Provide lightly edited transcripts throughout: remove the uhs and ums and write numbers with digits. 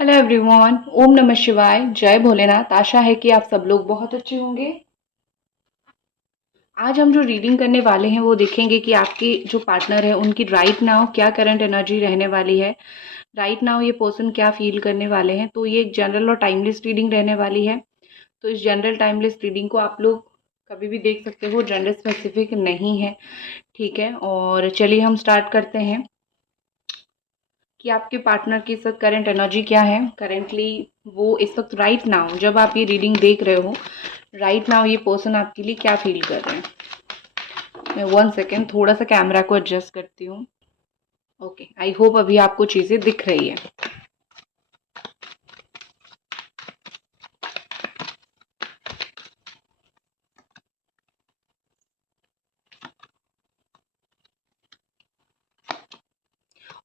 Hello everyone. ओम नमः शिवाय। जय भोलेनाथ। आशा है कि आप सब लोग बहुत अच्छे होंगे। आज हम जो रीडिंग करने वाले हैं वो देखेंगे कि आपके जो पार्टनर है उनकी राइट नाउ क्या करंट एनर्जी रहने वाली है। राइट नाउ ये पर्सन क्या फील करने वाले हैं। तो ये एक जनरल और टाइमलेस रीडिंग रहने वाली है। तो इस जनरल टाइमलेस रीडिंग को आप लोग कभी भी देख सकते हो, जेंडर स्पेसिफिक नहीं है। ठीक है, और चलिए हम स्टार्ट करते हैं कि आपके पार्टनर की इस वक्त करंट एनर्जी क्या है। करेंटली वो इस वक्त राइट नाउ जब आप ये रीडिंग देख रहे हो, राइट नाउ ये पर्सन आपके लिए क्या फील कर रहे हैं। मैं 1 सेकेंड थोड़ा सा कैमरा को एडजस्ट करती हूँ। ओके, आई होप अभी आपको चीज़ें दिख रही है।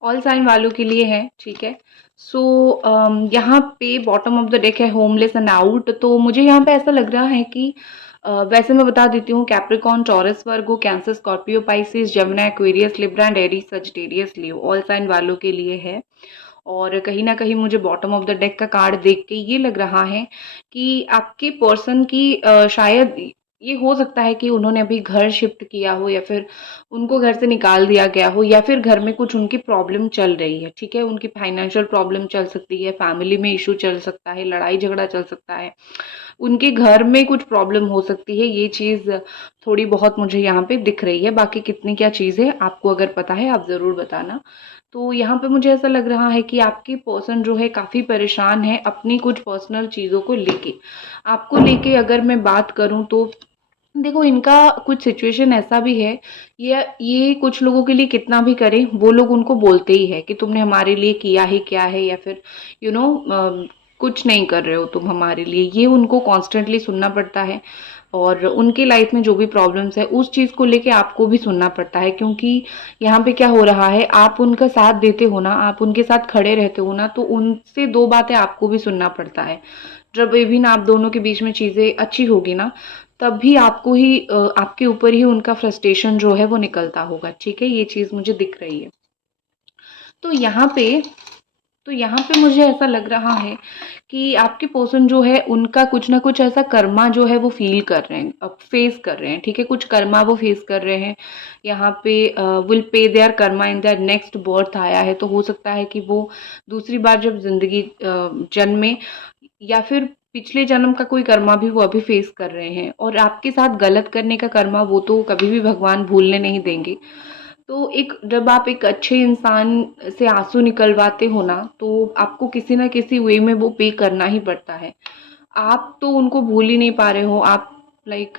ऑल साइन वालों के लिए है। ठीक है, सो यहाँ पे बॉटम ऑफ द डेक है होमलेस एंड आउट। तो मुझे यहाँ पे ऐसा लग रहा है कि वैसे मैं बता देती हूँ, Capricorn, Taurus, Virgo, Cancer, Scorpio, Pisces, Gemini, Aquarius, Libra and Aries, Sagittarius, Leo all sign वालों के लिए है। और कहीं ना कहीं मुझे बॉटम ऑफ द डेक का कार्ड देख के ये लग रहा है कि आपके पर्सन की शायद ये हो सकता है कि उन्होंने अभी घर शिफ्ट किया हो, या फिर उनको घर से निकाल दिया गया हो, या फिर घर में कुछ उनकी प्रॉब्लम चल रही है। ठीक है, उनकी फाइनेंशियल प्रॉब्लम चल सकती है, फैमिली में इशू चल सकता है, लड़ाई झगड़ा चल सकता है, उनके घर में कुछ प्रॉब्लम हो सकती है। ये चीज़ थोड़ी बहुत मुझे यहाँ पे दिख रही है। बाकी कितनी क्या चीज़ है आपको अगर पता है आप ज़रूर बताना। तो यहाँ पे मुझे ऐसा लग रहा है कि आपकी पर्सन जो है काफ़ी परेशान है अपनी कुछ पर्सनल चीज़ों को लेके। आपको लेके अगर मैं बात करूँ तो देखो, इनका कुछ सिचुएशन ऐसा भी है, ये कुछ लोगों के लिए कितना भी करें वो लोग उनको बोलते ही है कि तुमने हमारे लिए किया ही क्या है, या फिर यू नो कुछ नहीं कर रहे हो तुम हमारे लिए। ये उनको कॉन्स्टेंटली सुनना पड़ता है, और उनकी लाइफ में जो भी प्रॉब्लम्स है उस चीज़ को लेके आपको भी सुनना पड़ता है। क्योंकि यहाँ पे क्या हो रहा है, आप उनका साथ देते हो ना, आप उनके साथ खड़े रहते हो ना, तो उनसे दो बातें आपको भी सुनना पड़ता है। जब इवन आप दोनों के बीच में चीज़ें अच्छी होगी ना, तब भी आपको ही आपके ऊपर ही उनका फ्रस्ट्रेशन जो है वो निकलता होगा। ठीक है, ये चीज़ मुझे दिख रही है। तो यहाँ पे तो यहाँ पे मुझे ऐसा लग रहा है कि आपके पर्सन जो है उनका कुछ ना कुछ ऐसा कर्मा जो है वो फील कर रहे हैं, अब फेस कर रहे हैं। ठीक है, कुछ कर्मा वो फेस कर रहे हैं। यहाँ पे will pay their karma in their next birth आया है। तो हो सकता है कि वो दूसरी बार जब जिंदगी जन्मे, या फिर पिछले जन्म का कोई कर्मा भी वो अभी फेस कर रहे हैं। और आपके साथ गलत करने का कर्मा वो तो कभी भी भगवान भूलने नहीं देंगे। तो एक जब आप एक अच्छे इंसान से आंसू निकलवाते हो ना, तो आपको किसी ना किसी वे में वो पे करना ही पड़ता है। आप तो उनको भूल ही नहीं पा रहे हो। आप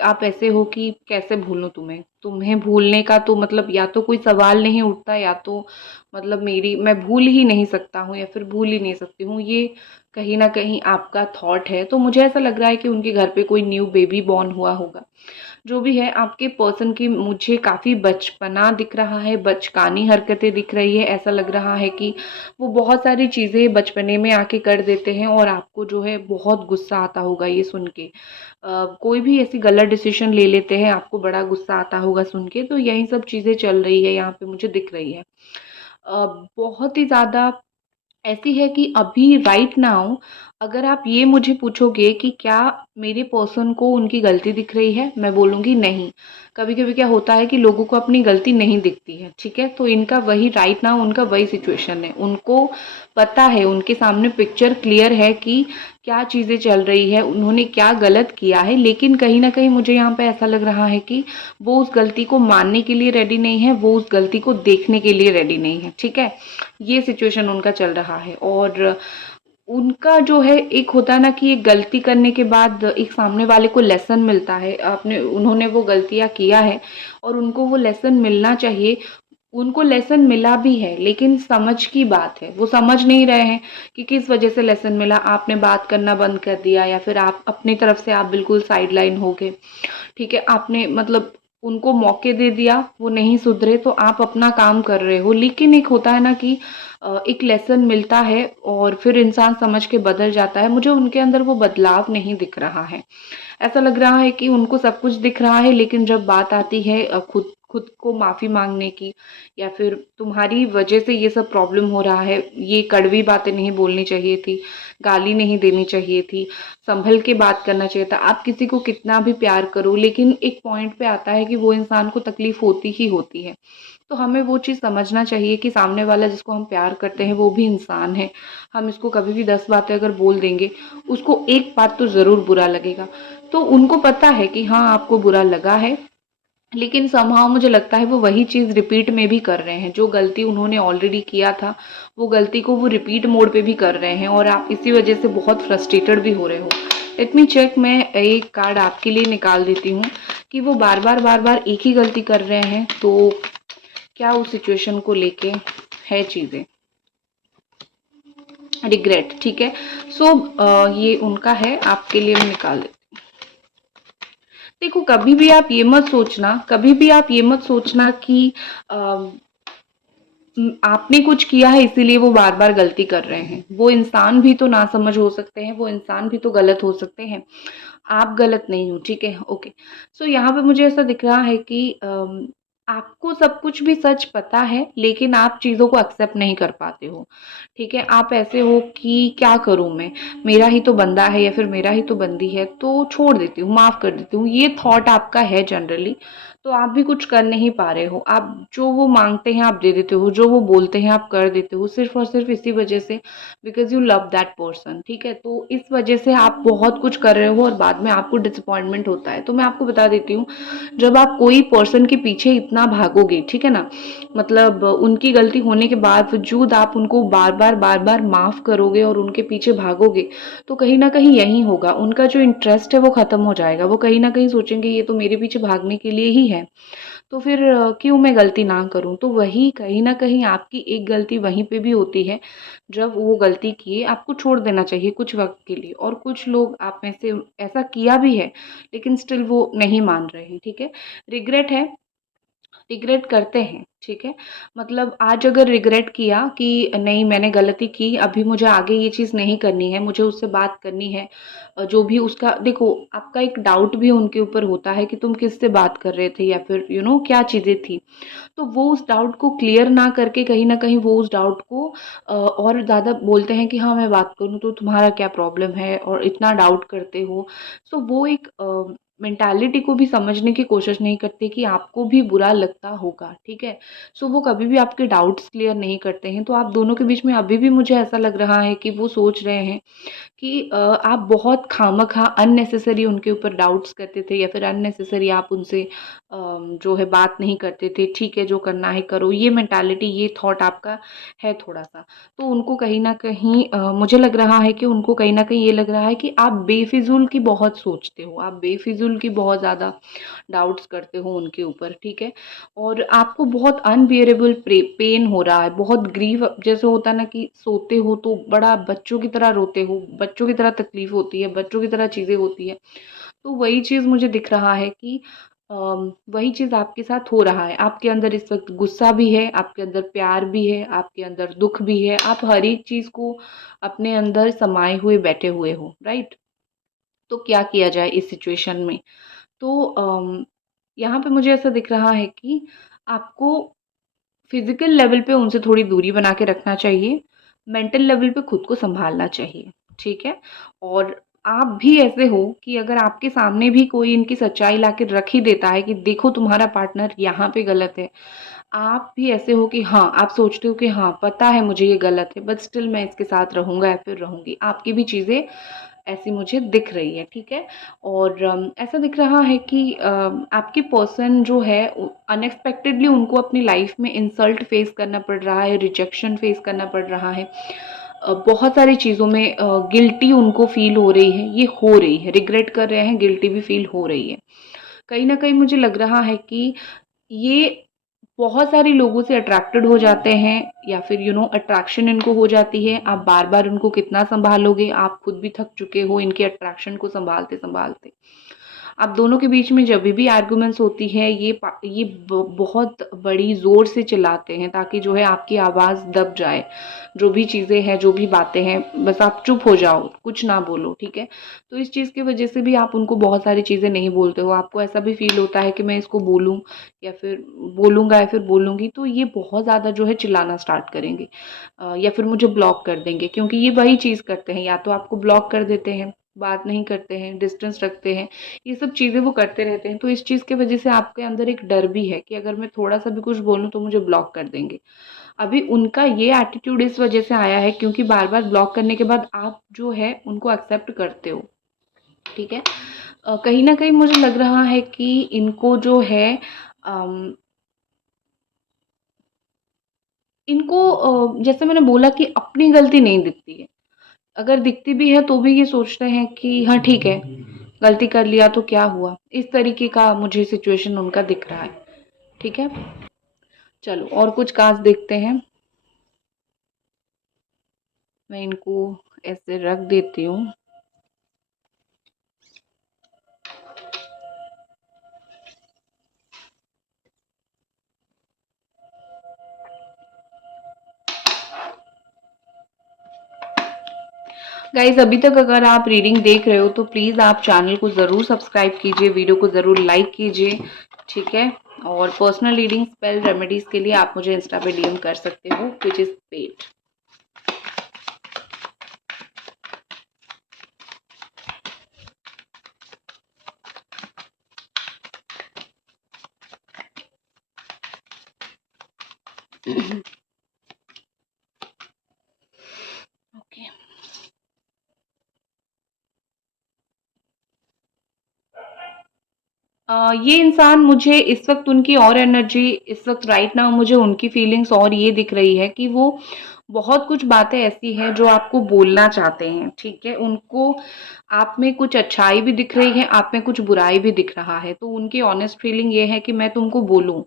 आप ऐसे हो कि कैसे भूलूं तुम्हें। तुम्हें भूलने का तो मतलब या तो कोई सवाल नहीं उठता, या तो मतलब मेरी मैं भूल ही नहीं सकता हूँ, या फिर भूल ही नहीं सकती हूँ। ये कहीं ना कहीं आपका थॉट है। तो मुझे ऐसा लग रहा है कि उनके घर पे कोई न्यू बेबी बॉर्न हुआ होगा। जो भी है, आपके पर्सन की मुझे काफ़ी बचपना दिख रहा है, बचकानी हरकतें दिख रही है। ऐसा लग रहा है कि वो बहुत सारी चीज़ें बचपने में आके कर देते हैं, और आपको जो है बहुत गुस्सा आता होगा ये सुन के। कोई भी ऐसी गलत डिसीजन ले लेते हैं, आपको बड़ा गुस्सा आता होगा सुन के। तो यही सब चीज़ें चल रही है यहाँ पे मुझे दिख रही है। बहुत ही ज़्यादा ऐसी है कि अभी राइट नाउ अगर आप ये मुझे पूछोगे कि क्या मेरे पर्सन को उनकी गलती दिख रही है, मैं बोलूँगी नहीं। कभी कभी क्या होता है कि लोगों को अपनी गलती नहीं दिखती है। ठीक है, तो इनका वही राइट नाउ उनका वही सिचुएशन है। उनको पता है, उनके सामने पिक्चर क्लियर है कि क्या चीज़ें चल रही है, उन्होंने क्या गलत किया है। लेकिन कहीं ना कहीं मुझे यहाँ पे ऐसा लग रहा है कि वो उस गलती को मानने के लिए रेडी नहीं है, वो उस गलती को देखने के लिए रेडी नहीं है। ठीक है, ये सिचुएशन उनका चल रहा है। और उनका जो है एक होता है ना कि एक गलती करने के बाद एक सामने वाले को लेसन मिलता है। आपने उन्होंने वो गलतियां किया है और उनको वो लेसन मिलना चाहिए। उनको लेसन मिला भी है, लेकिन समझ की बात है, वो समझ नहीं रहे हैं कि किस वजह से लेसन मिला। आपने बात करना बंद कर दिया, या फिर आप अपनी तरफ से आप बिल्कुल साइड लाइन हो गए। ठीक है, आपने मतलब उनको मौके दे दिया, वो नहीं सुधरे तो आप अपना काम कर रहे हो। लेकिन एक होता है ना कि एक लेसन मिलता है और फिर इंसान समझ के बदल जाता है। मुझे उनके अंदर वो बदलाव नहीं दिख रहा है। ऐसा लग रहा है कि उनको सब कुछ दिख रहा है, लेकिन जब बात आती है खुद खुद को माफ़ी मांगने की, या फिर तुम्हारी वजह से ये सब प्रॉब्लम हो रहा है, ये कड़वी बातें नहीं बोलनी चाहिए थी, गाली नहीं देनी चाहिए थी, संभल के बात करना चाहिए था। आप किसी को कितना भी प्यार करो, लेकिन एक पॉइंट पे आता है कि वो इंसान को तकलीफ होती ही होती है। तो हमें वो चीज़ समझना चाहिए कि सामने वाला जिसको हम प्यार करते हैं वो भी इंसान है। हम इसको कभी भी 10 बातें अगर बोल देंगे, उसको एक बात तो ज़रूर बुरा लगेगा। तो उनको पता है कि हाँ, आपको बुरा लगा है, लेकिन समहाउ मुझे लगता है वो वही चीज़ रिपीट में भी कर रहे हैं। जो गलती उन्होंने ऑलरेडी किया था, वो गलती को वो रिपीट मोड पे भी कर रहे हैं, और आप इसी वजह से बहुत फ्रस्ट्रेटेड भी हो रहे हो। लेट मी चेक, मैं एक कार्ड आपके लिए निकाल देती हूँ कि वो बार-बार एक ही गलती कर रहे हैं, तो क्या उस सिचुएशन को लेके है चीज़ें। रिग्रेट, ठीक है। सो ये उनका है, आपके लिए मैं निकाल देती हूँ। देखो, कभी भी आप ये मत सोचना कि आपने कुछ किया है इसीलिए वो बार बार गलती कर रहे हैं। वो इंसान भी तो नासमझ हो सकते हैं, वो इंसान भी तो गलत हो सकते हैं। आप गलत नहीं हो, ठीक है, ओके। सो यहाँ पे मुझे ऐसा दिख रहा है कि आपको सब कुछ भी सच पता है, लेकिन आप चीज़ों को एक्सेप्ट नहीं कर पाते हो, ठीक है। आप ऐसे हो कि क्या करूँ मैं, मेरा ही तो बंदा है या फिर मेरा ही तो बंदी है, तो छोड़ देती हूँ, माफ़ कर देती हूँ, ये थॉट आपका है जनरली। तो आप भी कुछ कर नहीं पा रहे हो। आप जो वो माँगते हैं आप दे देते हो, जो वो बोलते हैं आप कर देते हो, सिर्फ़ और सिर्फ़ इसी वजह से, because you love that person, ठीक है। तो इस वजह से आप बहुत कुछ कर रहे हो और बाद में आपको डिसअपॉइंटमेंट होता है। तो मैं आपको बता देती हूँ, जब आप कोई पर्सन के पीछे इतना भागोगे, ठीक है ना, मतलब उनकी गलती होने के बावजूद आप उनको बार बार माफ़ करोगे और उनके पीछे भागोगे, तो कहीं न कहीं यही होगा, उनका जो इंटरेस्ट है वो ख़त्म हो जाएगा। वो कहीं न कहीं सोचेंगे ये तो मेरे पीछे भागने के लिए ही है, तो फिर क्यों मैं गलती ना करूँ? तो वही कहीं न कहीं आपकी एक गलती वहीं पे भी होती है, जब वो गलती किए आपको छोड़ देना चाहिए कुछ वक़्त के लिए। और कुछ लोग आप में से ऐसा किया भी है, लेकिन स्टिल वो नहीं मान रहे हैं, ठीक है। रिग्रेट है, रिग्रेट करते हैं, ठीक है। मतलब आज अगर रिग्रेट किया कि नहीं मैंने गलती की, अभी मुझे आगे ये चीज़ नहीं करनी है, मुझे उससे बात करनी है, जो भी उसका देखो, आपका एक डाउट भी उनके ऊपर होता है कि तुम किससे बात कर रहे थे या फिर क्या चीज़ें थी। तो वो उस डाउट को क्लियर ना करके कहीं न कहीं वो उस डाउट को और ज़्यादा बोलते हैं कि हाँ, मैं बात करूँ तो तुम्हारा क्या प्रॉब्लम है और इतना डाउट करते हो। सो वो एक मेंटालिटी को भी समझने की कोशिश नहीं करते कि आपको भी बुरा लगता होगा, ठीक है? सो वो कभी भी आपके डाउट्स क्लियर नहीं करते हैं। तो आप दोनों के बीच में अभी भी मुझे ऐसा लग रहा है कि वो सोच रहे हैं कि आप बहुत खामख़ा अननेसेसरी उनके ऊपर डाउट्स करते थे, या फिर अननेसेसरी आप उनसे जो है बात नहीं करते थे। ठीक है, जो करना है करो, ये मेंटालिटी, ये थॉट आपका है थोड़ा-सा। तो उनको कहीं न कहीं मुझे लग रहा है कि उनको कहीं न कहीं ये लग रहा है कि आप बेफ़िज़ूल की बहुत सोचते हो, आप बेफ़िज़ूल की बहुत ज़्यादा डाउट्स करते हो उनके ऊपर, ठीक है? और आपको बहुत अनबियरेबल पेन हो रहा है, बहुत ग्रीव जैसे होता है ना कि सोते हो तो बड़ा बच्चों की तरह रोते हो, बच्चों की तरह तकलीफ़ होती है, बच्चों की तरह चीज़ें होती है। तो वही चीज़ मुझे दिख रहा है कि वही चीज़ आपके साथ हो रहा है। आपके अंदर इस वक़्त गुस्सा भी है, आपके अंदर प्यार भी है, आपके अंदर दुःख भी है, आप हर एक चीज़ को अपने अंदर समाए हुए बैठे हुए हो, राइट? तो क्या किया जाए इस सिचुएशन में? तो यहाँ पे मुझे ऐसा दिख रहा है कि आपको फिज़िकल लेवल पे उनसे थोड़ी दूरी बना के रखना चाहिए, मेंटल लेवल पे खुद को सँभालना चाहिए, ठीक है? और आप भी ऐसे हो कि अगर आपके सामने भी कोई इनकी सच्चाई लाके रख ही देता है कि देखो तुम्हारा पार्टनर यहाँ पे गलत है, आप भी ऐसे हो कि हाँ, आप सोचते हो कि हाँ, पता है मुझे ये गलत है, बट स्टिल मैं इसके साथ रहूँगा या फिर रहूँगी। आपकी भी चीज़ें ऐसी मुझे दिख रही है, ठीक है? और ऐसा दिख रहा है कि आपकी पर्सन जो है अनएक्सपेक्टेडली उनको अपनी लाइफ में इंसल्ट फेस करना पड़ रहा है, रिजेक्शन फेस करना पड़ रहा है। बहुत सारी चीज़ों में गिल्टी उनको फ़ील हो रही है, ये हो रही है, रिग्रेट कर रहे हैं, गिल्टी भी फ़ील हो रही है। कहीं न कहीं मुझे लग रहा है कि ये बहुत सारे लोगों से अट्रैक्टेड हो जाते हैं, या फिर अट्रैक्शन इनको हो जाती है। आप बार-बार उनको कितना सँभालोगे, आप खुद भी थक चुके हो इनके अट्रैक्शन को सँभालते-सँभालते। आप दोनों के बीच में जब भी आर्गुमेंट्स होती है ये बहुत बड़ी ज़ोर से चिल्लाते हैं ताकि जो है आपकी आवाज़ दब जाए। जो भी चीज़ें हैं, जो भी बातें हैं, बस आप चुप हो जाओ, कुछ ना बोलो, ठीक है? तो इस चीज़ की वजह से भी आप उनको बहुत सारी चीज़ें नहीं बोलते हो। आपको ऐसा भी फ़ील होता है कि मैं इसको बोलूँ या फिर बोलूँगा या फिर बोलूँगी तो ये बहुत ज़्यादा जो है चिल्लाना स्टार्ट करेंगे, या फिर मुझे ब्लॉक कर देंगे, क्योंकि ये वही चीज़ करते हैं, या तो आपको ब्लॉक कर देते हैं, बात नहीं करते हैं, डिस्टेंस रखते हैं, ये सब चीज़ें वो करते रहते हैं। तो इस चीज़ की वजह से आपके अंदर एक डर भी है कि अगर मैं थोड़ा-सा भी कुछ बोलूँ तो मुझे ब्लॉक कर देंगे। अभी उनका ये एटीट्यूड इस वजह से आया है क्योंकि बार-बार ब्लॉक करने के बाद आप जो है उनको एक्सेप्ट करते हो, ठीक है? कहीं न कहीं मुझे लग रहा है कि इनको जो है अम, इनको जैसे मैंने बोला कि अपनी गलती नहीं दिखती है। अगर दिखती भी है तो भी ये सोचते हैं कि हाँ ठीक है, गलती कर लिया तो क्या हुआ? इस तरीके का मुझे सिचुएशन उनका दिख रहा है, ठीक है? चलो और कुछ कास्ट देखते हैं। मैं इनको ऐसे रख देती हूँ। गाइस अभी तक अगर आप रीडिंग देख रहे हो तो प्लीज़ आप चैनल को ज़रूर सब्सक्राइब कीजिए, वीडियो को ज़रूर लाइक कीजिए, ठीक है? और पर्सनल रीडिंग, स्पेल, रेमेडीज़ के लिए आप मुझे इंस्टा पे डीएम कर सकते हो, व्हिच इज़ पेड। ओके। ये इंसान मुझे इस वक्त उनकी और एनर्जी इस वक्त राइट नाउ मुझे उनकी फीलिंग्स और ये दिख रही है कि वो बहुत कुछ बातें ऐसी हैं जो आपको बोलना चाहते हैं, ठीक है? उनको आप में कुछ अच्छाई भी दिख रही है, आप में कुछ बुराई भी दिख रहा है। तो उनकी ऑनेस्ट फीलिंग ये है कि मैं तुमको बोलूँ,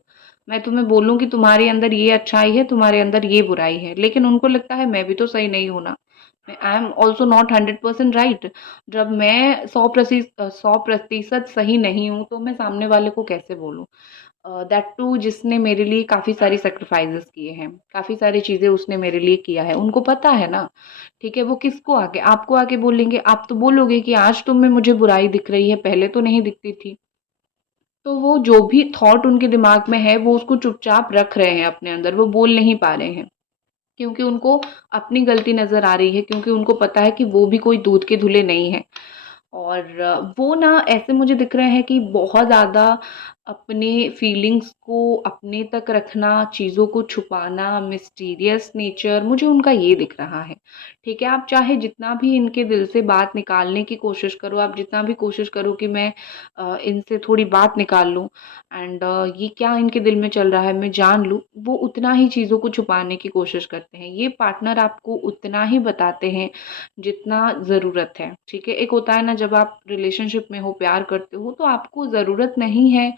मैं तुम्हें बोलूँ कि तुम्हारे अंदर ये अच्छाई है, तुम्हारे अंदर ये बुराई है। लेकिन उनको लगता है मैं भी तो सही नहीं हूँ ना, I am also not 100% right. जब मैं 100% सही नहीं हूँ तो मैं सामने वाले को कैसे बोलूँ? दैट टू जिसने मेरे लिए काफ़ी सारी सैक्रिफाइसेस किए हैं, काफ़ी सारी चीज़ें उसने मेरे लिए किया है, उनको पता है ना, ठीक है? वो किसको आके आपको आके बोलेंगे, आप तो बोलोगे कि आज तुम में मुझे बुराई दिख रही है, पहले तो नहीं दिखती थी। तो वो जो भी थॉट उनके दिमाग में है, वो उसको चुपचाप रख रहे हैं अपने अंदर, वो बोल नहीं पा रहे हैं। क्योंकि उनको अपनी गलती नज़र आ रही है, क्योंकि उनको पता है कि वो भी कोई दूध के धुले नहीं हैं। और वो ना ऐसे मुझे दिख रहे हैं कि बहुत ज़्यादा अपने फीलिंग्स को अपने तक रखना, चीज़ों को छुपाना, मिस्टीरियस नेचर मुझे उनका ये दिख रहा है, ठीक है? आप चाहे जितना भी इनके दिल से बात निकालने की कोशिश करो, आप जितना भी कोशिश करो कि मैं इनसे थोड़ी बात निकाल लूँ एंड ये क्या इनके दिल में चल रहा है मैं जान लूँ, वो उतना ही चीज़ों को छुपाने की कोशिश करते हैं। ये पार्टनर आपको उतना ही बताते हैं जितना ज़रूरत है, ठीक है? एक होता है ना जब आप रिलेशनशिप में हो, प्यार करते हो तो आपको ज़रूरत नहीं है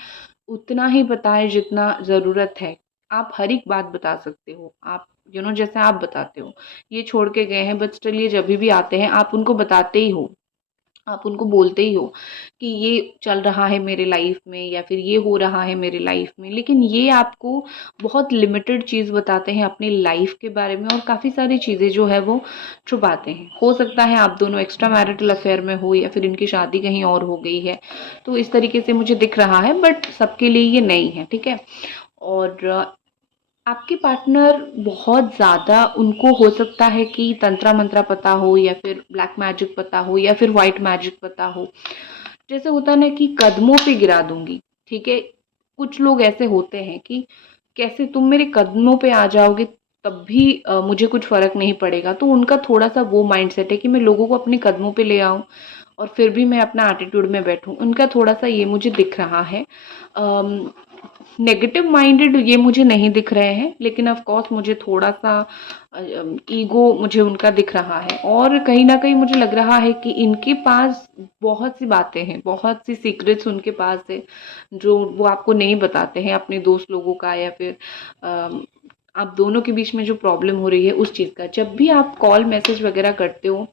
उतना ही बताएँ जितना ज़रूरत है। आप हर एक बात बता सकते हो। आप जैसे आप बताते हो, ये छोड़ के गए हैं बट स्टिल ये जभी भी आते हैं आप उनको बताते ही हो। आप उनको बोलते ही हो कि ये चल रहा है मेरे लाइफ में या फिर ये हो रहा है मेरे लाइफ में, लेकिन ये आपको बहुत लिमिटेड चीज़ बताते हैं अपनी लाइफ के बारे में और काफ़ी सारी चीज़ें जो है वो छुपाते हैं। हो सकता है आप दोनों एक्स्ट्रा मैरिटल अफेयर में हो या फिर इनकी शादी कहीं और हो गई है, तो इस तरीके से मुझे दिख रहा है बट सबके लिए ये नहीं है, ठीक है? और आपके पार्टनर बहुत ज़्यादा उनको हो सकता है कि तंत्रा-मंत्रा पता हो या फिर ब्लैक मैजिक पता हो या फिर व्हाइट मैजिक पता हो। जैसे होता है ना कि कदमों पे गिरा दूँगी, ठीक है? कुछ लोग ऐसे होते हैं कि कैसे तुम मेरे कदमों पे आ जाओगे तब भी मुझे कुछ फ़र्क नहीं पड़ेगा। तो उनका थोड़ा-सा वो माइंडसेट है कि मैं लोगों को अपने कदमों पे ले आऊँ और फिर भी मैं अपना एटीट्यूड में बैठूँ। उनका थोड़ा-सा ये मुझे दिख रहा है। अम नेगेटिव माइंडेड ये मुझे नहीं दिख रहे हैं, लेकिन ऑफ कोर्स मुझे थोड़ा-सा ईगो मुझे उनका दिख रहा है और कहीं न कहीं मुझे लग रहा है कि इनके पास बहुत सी बातें हैं, बहुत सी सीक्रेट्स उनके पास है, जो वो आपको नहीं बताते हैं अपने दोस्त लोगों का या फिर आप दोनों के बीच में जो प्रॉब्लम हो रही है उस चीज़ का। जब भी आप कॉल, मैसेज वगैरह करते हो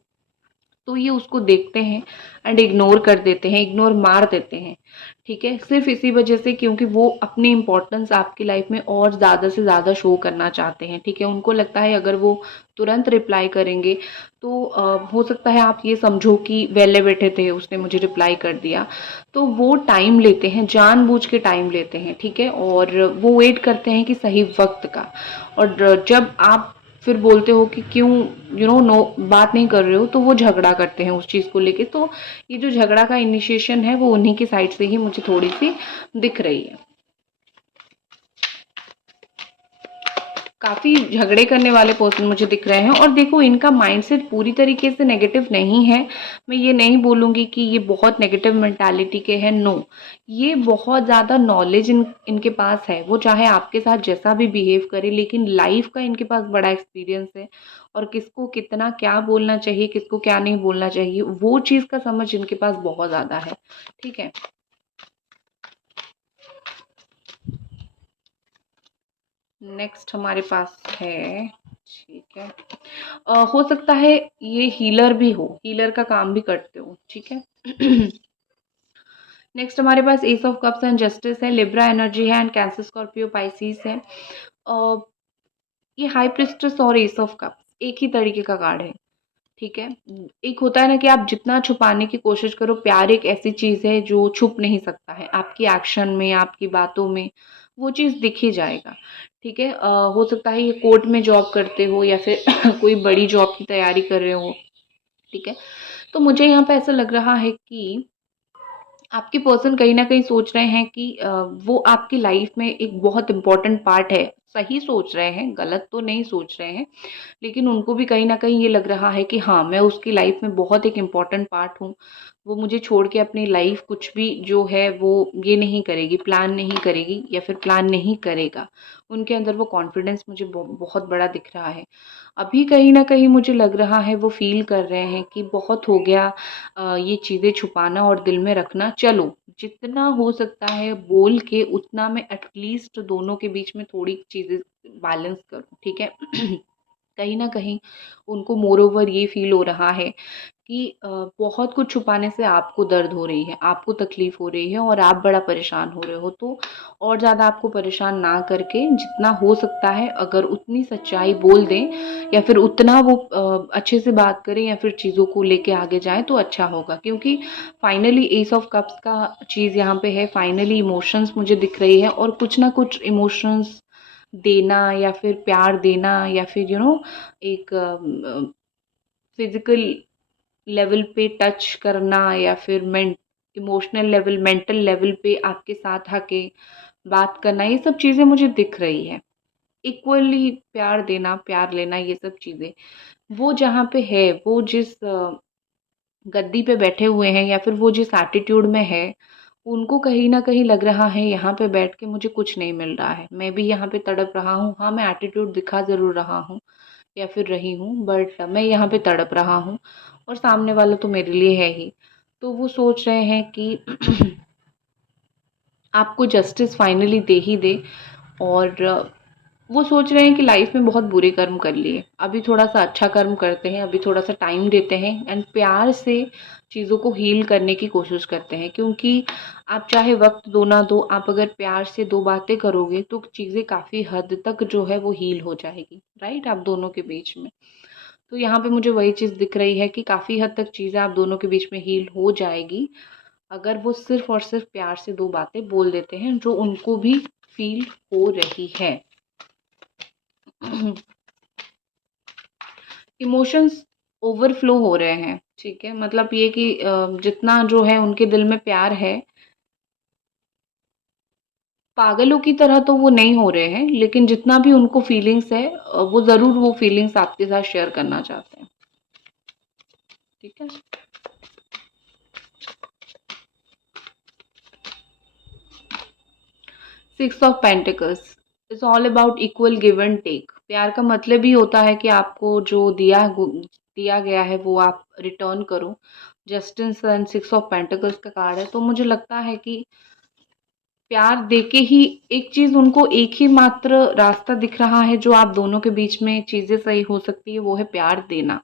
तो ये उसको देखते हैं एंड इग्नोर कर देते हैं, इग्नोर मार देते हैं, ठीक है, सिर्फ इसी वजह से क्योंकि वो अपनी इम्पोर्टेंस आपकी लाइफ में और ज़्यादा से ज़्यादा शो करना चाहते हैं, ठीक है। उनको लगता है अगर वो तुरंत रिप्लाई करेंगे तो हो सकता है आप ये समझो कि वेले बैठे थे, उसने मुझे रिप्लाई कर दिया। तो वो टाइम लेते हैं, जानबूझ के टाइम लेते हैं, ठीक है, और वो वेट करते हैं कि सही वक्त का। और जब आप फिर बोलते हो कि क्यों नो बात नहीं कर रहे हो, तो वो झगड़ा करते हैं उस चीज़ को लेके। तो ये जो झगड़ा का इनिशिएशन है वो उन्हीं की साइड से ही मुझे थोड़ी सी दिख रही है। काफ़ी झगड़े करने वाले पर्सन मुझे दिख रहे हैं। और देखो, इनका माइंडसेट पूरी तरीके से नेगेटिव नहीं है। मैं ये नहीं बोलूँगी कि ये बहुत नेगेटिव मेंटालिटी के हैं, नो। ये बहुत ज़्यादा नॉलेज इनके पास है। वो चाहे आपके साथ जैसा भी बिहेव करे, लेकिन लाइफ का इनके पास बड़ा एक्सपीरियंस है। और किसको कितना क्या बोलना चाहिए, किसको क्या नहीं बोलना चाहिए, वो चीज़ का समझ इनके पास बहुत ज़्यादा है, ठीक है। नेक्स्ट हमारे पास है, ठीक है, हो सकता है ये हीलर भी हो, हीलर का काम भी करते हो, ठीक है। नेक्स्ट हमारे पास ace of cups and justice है, लिब्रा एनर्जी है एंड कैंसर स्कॉर्पियो पाइसिस है। ये हाई प्रिस्टेस और एस ऑफ कप्स एक ही तरीके का कार्ड है, ठीक है। एक होता है ना कि आप जितना छुपाने की कोशिश करो, प्यार एक ऐसी चीज़ है जो छुप नहीं सकता है, आपकी एक्शन में, आपकी बातों में वो चीज़ दिख ही जाएगा, ठीक है। हो सकता है ये कोर्ट में जॉब करते हो या फिर कोई बड़ी जॉब की तैयारी कर रहे हो, ठीक है। तो मुझे यहाँ पे ऐसा लग रहा है कि आपके पर्सन कहीं न कहीं सोच रहे हैं कि वो आपकी लाइफ में एक बहुत इम्पोर्टेंट पार्ट है। सही सोच रहे हैं, गलत तो नहीं सोच रहे हैं। लेकिन उनको भी कहीं न कहीं ये लग रहा है कि हाँ, मैं उसकी लाइफ में बहुत एक इम्पोर्टेंट पार्ट हूँ। वो मुझे छोड़ के अपनी लाइफ कुछ भी जो है वो ये नहीं करेगी, प्लान नहीं करेगी या फिर प्लान नहीं करेगा। उनके अंदर वो कॉन्फिडेंस मुझे बहुत बड़ा दिख रहा है। अभी कहीं न कहीं मुझे लग रहा है वो फ़ील कर रहे हैं कि बहुत हो गया ये चीज़ें छुपाना और दिल में रखना। चलो, जितना हो सकता है बोल के उतना मैं एटलीस्ट दोनों के बीच में थोड़ी चीज़ें बैलेंस करूँ, ठीक है। कहीं न कहीं उनको मोर ओवर ये फ़ील हो रहा है कि बहुत कुछ छुपाने से आपको दर्द हो रही है, आपको तकलीफ़ हो रही है और आप बड़ा परेशान हो रहे हो। तो और ज़्यादा आपको परेशान ना करके जितना हो सकता है अगर उतनी सच्चाई बोल दें या फिर उतना वो अच्छे से बात करें या फिर चीज़ों को लेके आगे जाएँ तो अच्छा होगा। क्योंकि फाइनली एस ऑफ कप्स का चीज़ यहाँ पे है, फाइनली इमोशंस मुझे दिख रही है और कुछ ना कुछ इमोशंस देना या फिर प्यार देना या फिर एक फिज़िकल लेवल पे टच करना या फिर इमोशनल लेवल, मेंटल लेवल पे आपके साथ आके बात करना, ये सब चीज़ें मुझे दिख रही है। इक्वली प्यार देना, प्यार लेना, ये सब चीज़ें। वो जहाँ पे है, वो जिस गद्दी पे बैठे हुए हैं या फिर वो जिस एटीट्यूड में है, उनको कहीं न कहीं लग रहा है यहाँ पे बैठ के मुझे कुछ नहीं मिल रहा है। मैं भी यहाँ पे तड़प रहा हूँ। हाँ, मैं एटीट्यूड दिखा ज़रूर रहा हूँ या फिर रही हूँ, बट मैं यहाँ पे तड़प रहा हूँ और सामने वाला तो मेरे लिए है ही। तो वो सोच रहे हैं कि आपको जस्टिस फाइनली दे ही दे। और वो सोच रहे हैं कि लाइफ में बहुत बुरे कर्म कर लिए, अभी थोड़ा-सा अच्छा कर्म करते हैं, अभी थोड़ा-सा टाइम देते हैं एंड प्यार से चीज़ों को हील करने की कोशिश करते हैं। क्योंकि आप चाहे वक़्त दो ना दो, आप अगर प्यार से 2 बातें करोगे तो चीज़ें काफ़ी हद तक जो है वो हील हो जाएगी, राइट? आप दोनों के बीच में। तो यहाँ पे मुझे वही चीज़ दिख रही है कि काफ़ी हद तक चीज़ें आप दोनों के बीच में हील हो जाएगी, अगर वो सिर्फ़ और सिर्फ़ प्यार से 2 बातें बोल देते हैं, जो उनको भी फ़ील हो रही है। इमोशंस ओवरफ्लो हो रहे हैं, ठीक है। मतलब ये कि जितना जो है उनके दिल में प्यार है, पागलों की तरह तो वो नहीं हो रहे हैं, लेकिन जितना भी उनको फीलिंग्स है वो ज़रूर वो फीलिंग्स आपके साथ शेयर करना चाहते हैं, ठीक है। 6 of pentacles it's all about equal give and take. प्यार का मतलब ही होता है कि आपको जो दिया गया है वो आप रिटर्न करो। जस्टिस एंड 6 ऑफ पेंटिकल्स का कार्ड है, तो मुझे लगता है कि प्यार देके ही एक चीज़ उनको एक ही मात्र रास्ता दिख रहा है जो आप दोनों के बीच में चीज़ें सही हो सकती है, वो है प्यार देना।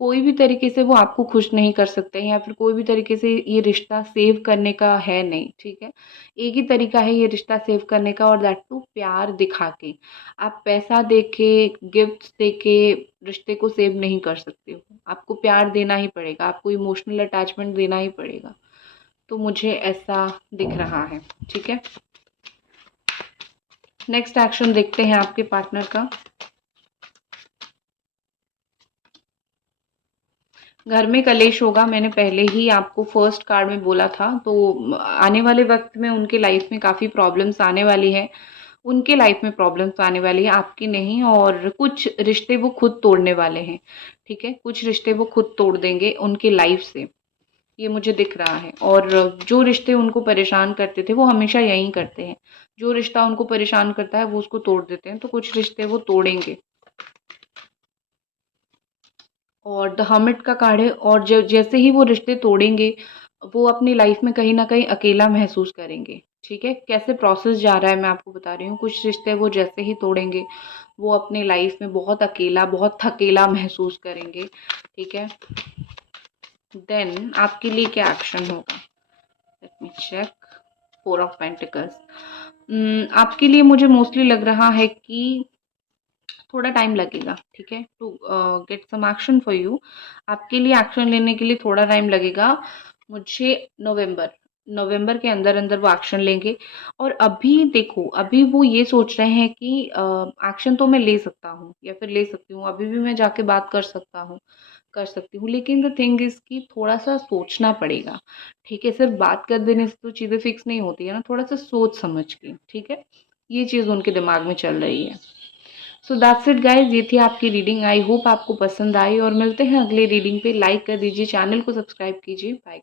कोई भी तरीके से वो आपको खुश नहीं कर सकते हैं या फिर कोई भी तरीके से ये रिश्ता सेव करने का है नहीं, ठीक है? एक ही तरीका है ये रिश्ता सेव करने का, और दैट टू प्यार दिखा के। आप पैसा दे के, गिफ्ट्स दे के रिश्ते को सेव नहीं कर सकते हो। आपको प्यार देना ही पड़ेगा, आपको इमोशनल अटैचमेंट देना ही पड़ेगा। तो मुझे ऐसा दिख रहा है, ठीक है? नेक्स्ट एक्शन देखते हैं आपके पार्टनर का। घर में कलेश होगा, मैंने पहले ही आपको फर्स्ट कार्ड में बोला था। तो आने वाले वक्त में उनके लाइफ में काफ़ी प्रॉब्लम्स आने वाली है। उनके लाइफ में प्रॉब्लम्स आने वाली है, आपकी नहीं। और कुछ रिश्ते वो खुद तोड़ने वाले हैं, ठीक है? कुछ रिश्ते वो खुद तोड़ देंगे उनके लाइफ से, ये मुझे दिख रहा है। और जो रिश्ते उनको परेशान करते थे वो हमेशा यही करते हैं, जो रिश्ता उनको परेशान करता है वो उसको तोड़ देते हैं। तो कुछ रिश्ते वो तोड़ेंगे। और द हर्मिट का कार्ड है, और जैसे ही वो रिश्ते तोड़ेंगे, वो अपनी लाइफ में कहीं न कहीं अकेला महसूस करेंगे, ठीक है? कैसे प्रोसेस जा रहा है मैं आपको बता रही हूँ। कुछ रिश्ते वो जैसे ही तोड़ेंगे, वो अपनी लाइफ में बहुत अकेला, बहुत थकेला महसूस करेंगे, ठीक है? देन आपके लिए क्या एक्शन होगा? Let me check. 4 of pentacles. आपके लिए मुझे मोस्टली लग रहा है कि थोड़ा टाइम लगेगा, ठीक है? To get some action for you. आपके लिए एक्शन लेने के लिए थोड़ा टाइम लगेगा। मुझे नवंबर के अंदर अंदर वो एक्शन लेंगे। और अभी देखो, अभी वो ये सोच रहे हैं कि एक्शन तो मैं ले सकता हूँ या फिर ले सकती हूँ, अभी भी मैं जाके बात कर सकती हूँ। लेकिन द थिंग इज़ कि थोड़ा-सा सोचना पड़ेगा, ठीक है? सिर्फ बात कर देने से तो चीज़ें फिक्स नहीं होती है ना, थोड़ा-सा सोच समझ के, ठीक है? ये चीज़ उनके दिमाग में चल रही है। सो दैट्स इट गाइज, ये थी आपकी रीडिंग। आई होप आपको पसंद आई, और मिलते हैं अगले रीडिंग पे। लाइक कर दीजिए, चैनल को सब्सक्राइब कीजिए। बाय।